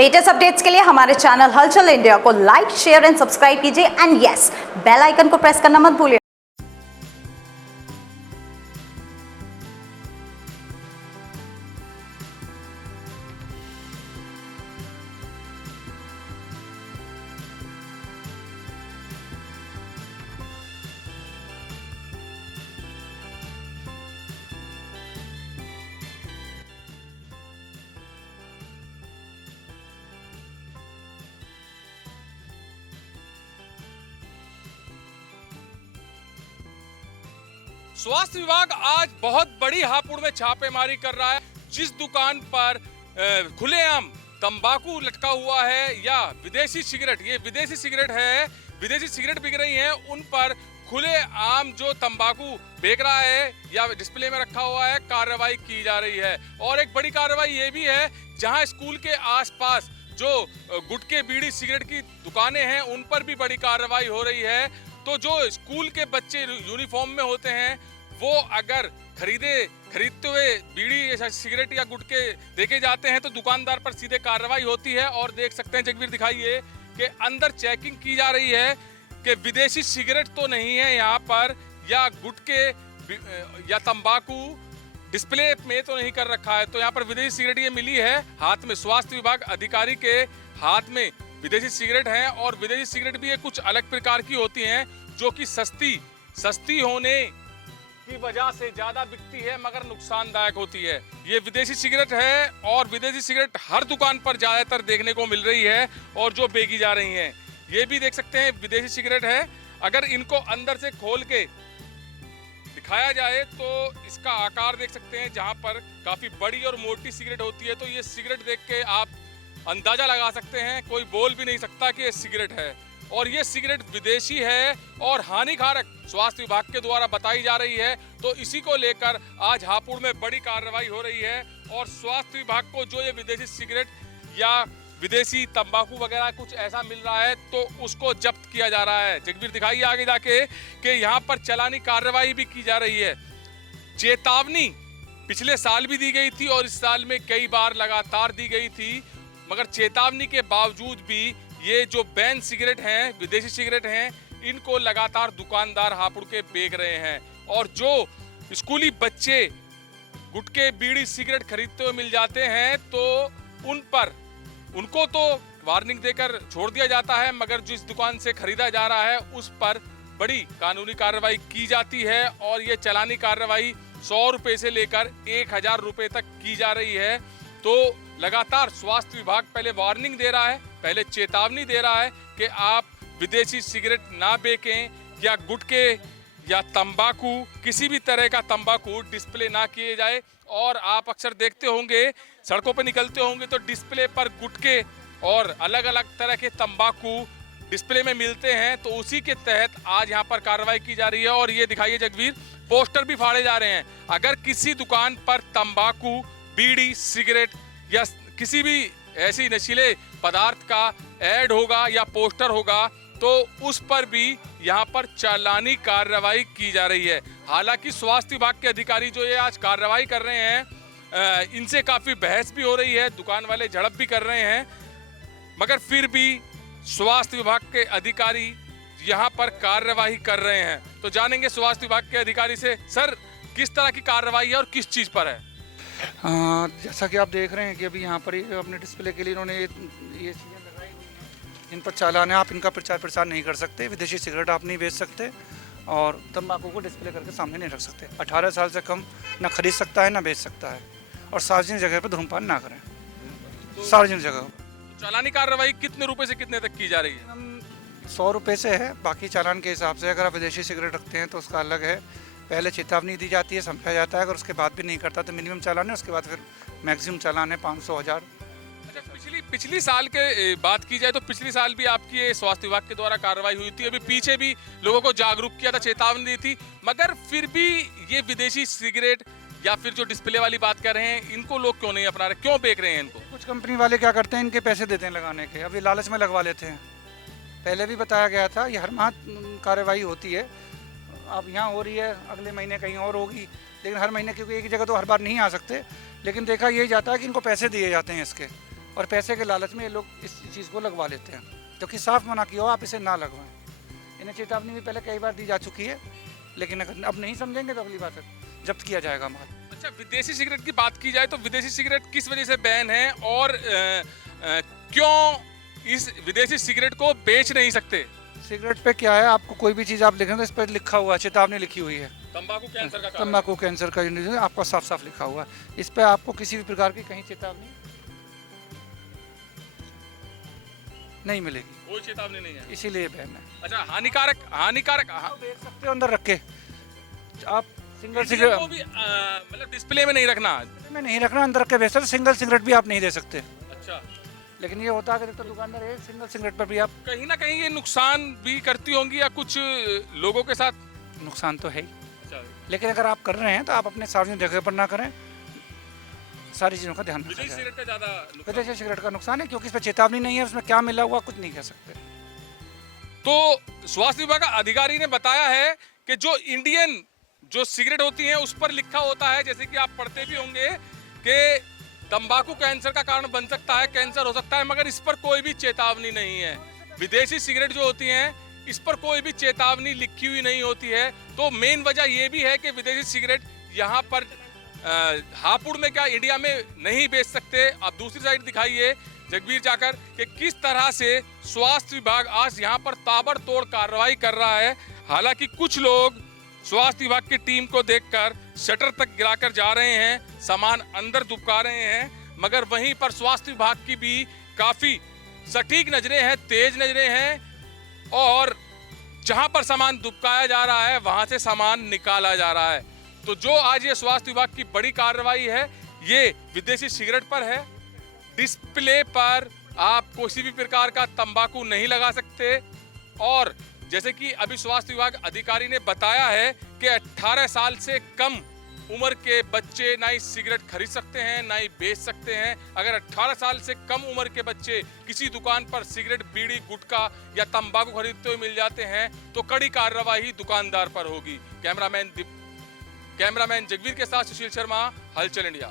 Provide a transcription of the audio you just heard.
Latest updates के लिए हमारे चैनल हलचल इंडिया को लाइक, शेयर एंड सब्सक्राइब कीजिए एंड यस, बेल आइकन को प्रेस करना मत भूलिए। स्वास्थ्य विभाग आज बहुत बड़ी हापुड़ में छापेमारी कर रहा है। जिस दुकान पर खुलेआम तंबाकू लटका हुआ है या विदेशी सिगरेट, ये विदेशी सिगरेट है, विदेशी सिगरेट बिक रही हैं, उन पर खुलेआम जो तंबाकू बेच रहा है या डिस्प्ले में रखा हुआ है, कार्रवाई की जा रही है। और एक बड़ी कार्रवाई ये भी है, जहां स्कूल के आसपास जो गुटखे, बीड़ी, सिगरेट की दुकानें हैं, उन पर भी बड़ी कार्रवाई हो रही है। तो जो स्कूल के बच्चे यूनिफॉर्म में होते हैं, वो अगर खरीदते हुए बीड़ी या सिगरेट या गुटखे देखे जाते हैं तो दुकानदार पर सीधे कार्रवाई होती है। और देख सकते हैं, जगवीर दिखाइए कि अंदर चेकिंग की जा रही है कि विदेशी सिगरेट तो नहीं है यहाँ पर, या गुटखे या तंबाकू डिस्प्ले में तो नहीं कर रखा है। तो यहाँ पर विदेशी सिगरेट ये मिली है हाथ में, स्वास्थ्य विभाग अधिकारी के हाथ में विदेशी सिगरेट हैं। और विदेशी सिगरेट भी कुछ अलग प्रकार की होती हैं, जो कि सस्ती होने की वजह से ज्यादा बिकती है मगर नुकसानदायक होती है। ये विदेशी सिगरेट है और विदेशी सिगरेट हर दुकान पर ज्यादातर देखने को मिल रही है और जो बेची जा रही हैं। ये भी देख सकते हैं विदेशी सिगरेट है। अगर इनको अंदर से खोल के दिखाया जाए तो इसका आकार देख सकते हैं, जहां पर काफी बड़ी और मोटी सिगरेट होती है। तो ये सिगरेट देख के आप अंदाजा लगा सकते हैं, कोई बोल भी नहीं सकता कि ये सिगरेट है। और ये सिगरेट विदेशी है और हानिकारक स्वास्थ्य विभाग के द्वारा बताई जा रही है। तो इसी को लेकर आज हापुड़ में बड़ी कार्रवाई हो रही है और स्वास्थ्य विभाग को जो ये विदेशी सिगरेट या विदेशी तंबाकू वगैरह कुछ ऐसा मिल रहा है तो उसको जब्त किया जा रहा है। जगवीर दिखाइए आगे जाके कि यहाँ पर चालानी कार्रवाई भी की जा रही है। चेतावनी पिछले साल भी दी गई थी और इस साल में कई बार लगातार दी गई थी, मगर चेतावनी के बावजूद भी ये जो बैन सिगरेट हैं, विदेशी सिगरेट हैं, इनको लगातार दुकानदार हापुड़ के बेच रहे हैं। और जो स्कूली बच्चे गुटखे, बीड़ी, सिगरेट खरीदते हुए मिल जाते हैं तो उनको तो वार्निंग देकर छोड़ दिया जाता है, मगर जिस दुकान से खरीदा जा रहा है उस पर बड़ी कानूनी कार्रवाई की जाती है। और ये चालानी कार्रवाई 100 रुपए से लेकर 1000 रुपए तक की जा रही है। तो लगातार स्वास्थ्य विभाग पहले वार्निंग दे रहा है, पहले चेतावनी दे रहा है कि आप विदेशी सिगरेट ना बेचें या गुटखे या तंबाकू, किसी भी तरह का तंबाकू डिस्प्ले ना किए जाए। और आप अक्सर देखते होंगे, सड़कों पर निकलते होंगे तो डिस्प्ले पर गुटखे और अलग अलग तरह के तंबाकू डिस्प्ले में मिलते हैं। तो उसी के तहत आज यहाँ पर कार्रवाई की जा रही है। और ये दिखाइए जगवीर, पोस्टर भी फाड़े जा रहे हैं। अगर किसी दुकान पर तंबाकू, बीड़ी, सिगरेट या किसी भी ऐसी नशीले पदार्थ का ऐड होगा या पोस्टर होगा तो उस पर भी यहाँ पर चालानी कार्रवाई की जा रही है। हालांकि स्वास्थ्य विभाग के अधिकारी जो ये आज कार्रवाई कर रहे हैं, इनसे काफी बहस भी हो रही है, दुकान वाले झड़प भी कर रहे हैं, मगर फिर भी स्वास्थ्य विभाग के अधिकारी यहाँ पर कार्रवाई कर रहे हैं। तो जानेंगे स्वास्थ्य विभाग के अधिकारी से, सर किस तरह की कार्रवाई है और किस चीज पर है? जैसा कि आप देख रहे हैं कि अभी यहाँ पर अपने डिस्प्ले के लिए इन्होंने ये चीज़ें लगाई हुई हैं, इन पर चालान है। आप इनका प्रचार प्रसार नहीं कर सकते, विदेशी सिगरेट आप नहीं बेच सकते और तंबाकू को डिस्प्ले करके सामने नहीं रख सकते। 18 साल से कम ना खरीद सकता है ना बेच सकता है। और सार्वजनिक जगह पर धूमपान ना करें, सार्वजनिक जगह पर। चालानी कार्रवाई कितने रुपए से कितने तक की जा रही है? 100 रुपये से है, बाकी चालान के हिसाब से। अगर आप विदेशी सिगरेट रखते हैं तो उसका अलग है, पहले चेतावनी दी जाती है, समझाया जाता है। अगर उसके बाद भी नहीं करता तो मिनिमम चालान है, उसके बाद फिर मैक्सिमम चालान है 500, 1000। अच्छा, पिछली साल के बात की जाए तो पिछली साल भी आपकी ये स्वास्थ्य विभाग के द्वारा कार्रवाई हुई थी। अभी पीछे भी लोगों को जागरूक किया था, चेतावनी दी थी, मगर फिर भी ये विदेशी सिगरेट या फिर जो डिस्प्ले वाली बात कर रहे हैं, इनको लोग क्यों नहीं अपना रहे, क्यों बेच रहे हैं इनको? कुछ कंपनी वाले क्या करते हैं, इनके पैसे देते हैं लगाने के, अभी लालच में लगवा लेते हैं। पहले भी बताया गया था, ये हर माह कार्रवाई होती है। अब यहाँ हो रही है, अगले महीने कहीं और होगी, लेकिन हर महीने, क्योंकि एक जगह तो हर बार नहीं आ सकते, लेकिन देखा यही जाता है कि इनको पैसे दिए जाते हैं इसके। और पैसे के लालच में ये लोग इस चीज़ को लगवा लेते हैं, क्योंकि साफ मना किया हो आप इसे ना लगवाएं। इन्हें चेतावनी भी पहले कई बार दी जा चुकी है, लेकिन अगर अब नहीं समझेंगे तो अगली बार से जब्त किया जाएगा माल। अच्छा, विदेशी सिगरेट की बात की जाए तो विदेशी सिगरेट किस वजह से बैन है और क्यों इस विदेशी सिगरेट को बेच नहीं सकते? सिगरेट पे क्या है, आपको कोई भी चीज़ आप लिखें तो इस पर लिखा हुआ है, चेतावनी लिखी हुई है। तंबाकू कैंसर का कारण। तंबाकू कैंसर का यूनिट आपका साफ साफ लिखा हुआ है, इस पे आपको किसी भी प्रकार की कहीं चेतावनी नहीं मिलेगी, कोई चेतावनी नहीं है, इसीलिए बैन है। अच्छा, हानिकारक आप बेच सकते हो अंदर रख के, आप सिंगल को सिगरेट भी मतलब डिस्प्ले में नहीं रखना। में नहीं रखना, अंदर रख के बेच सकते। सिंगल सिगरेट भी आप नहीं दे सकते, अच्छा, लेकिन ये होता है कि तो दुकानदार एक सिंगल सिगरेट पर भी आप, कहीं ना कहीं ये नुकसान भी करती होंगी या कुछ लोगों के साथ? नुकसान तो है ही, अच्छा, लेकिन अगर आप कर रहे हैं तो आप अपने सार्वजनिक जगह पर ना करें, सारी चीज़ों का ध्यान रखा विदेशी जाए। सिगरेट का ज्यादा नुकसान। विदेशी सिगरेट का नुकसान है क्योंकि इस पर चेतावनी नहीं है, उसमें क्या मिला हुआ कुछ नहीं कह सकते। तो स्वास्थ्य विभाग का अधिकारी ने बताया है कि जो इंडियन जो सिगरेट होती हैं उस पर लिखा होता है, जैसे कि आप पढ़ते भी होंगे कि तंबाकू कैंसर का कारण बन सकता है, कैंसर हो सकता है, मगर इस पर कोई भी चेतावनी नहीं है। विदेशी सिगरेट जो होती हैं इस पर कोई भी चेतावनी लिखी हुई नहीं होती है। तो मेन वजह यह भी है कि विदेशी सिगरेट यहाँ पर हापुड़ में क्या इंडिया में नहीं बेच सकते। अब दूसरी साइड दिखाइए जगबीर जाकर कि किस तरह से स्वास्थ्य विभाग आज यहाँ पर ताबड़तोड़ कार्रवाई कर रहा है। हालांकि कुछ लोग स्वास्थ्य विभाग की टीम को देखकर शटर तक गिराकर जा रहे हैं, सामान अंदर दुबका रहे हैं, मगर वहीं पर स्वास्थ्य विभाग की भी काफी सटीक नजरें हैं, तेज नजरें हैं और जहां पर सामान दुबकाया जा रहा है वहां से सामान निकाला जा रहा है। तो जो आज ये स्वास्थ्य विभाग की बड़ी कार्रवाई है ये विदेशी सिगरेट पर है। डिस्प्ले पर आप किसी भी प्रकार का तंबाकू नहीं लगा सकते और जैसे कि अभी स्वास्थ्य विभाग अधिकारी ने बताया है कि 18 साल से कम उम्र के बच्चे ना ही सिगरेट खरीद सकते हैं ना ही बेच सकते हैं। अगर 18 साल से कम उम्र के बच्चे किसी दुकान पर सिगरेट, बीड़ी, गुटखा या तंबाकू खरीदते हुए मिल जाते हैं तो कड़ी कार्रवाई दुकानदार पर होगी। कैमरामैन जगवीर के साथ सुशील शर्मा, हलचल इंडिया।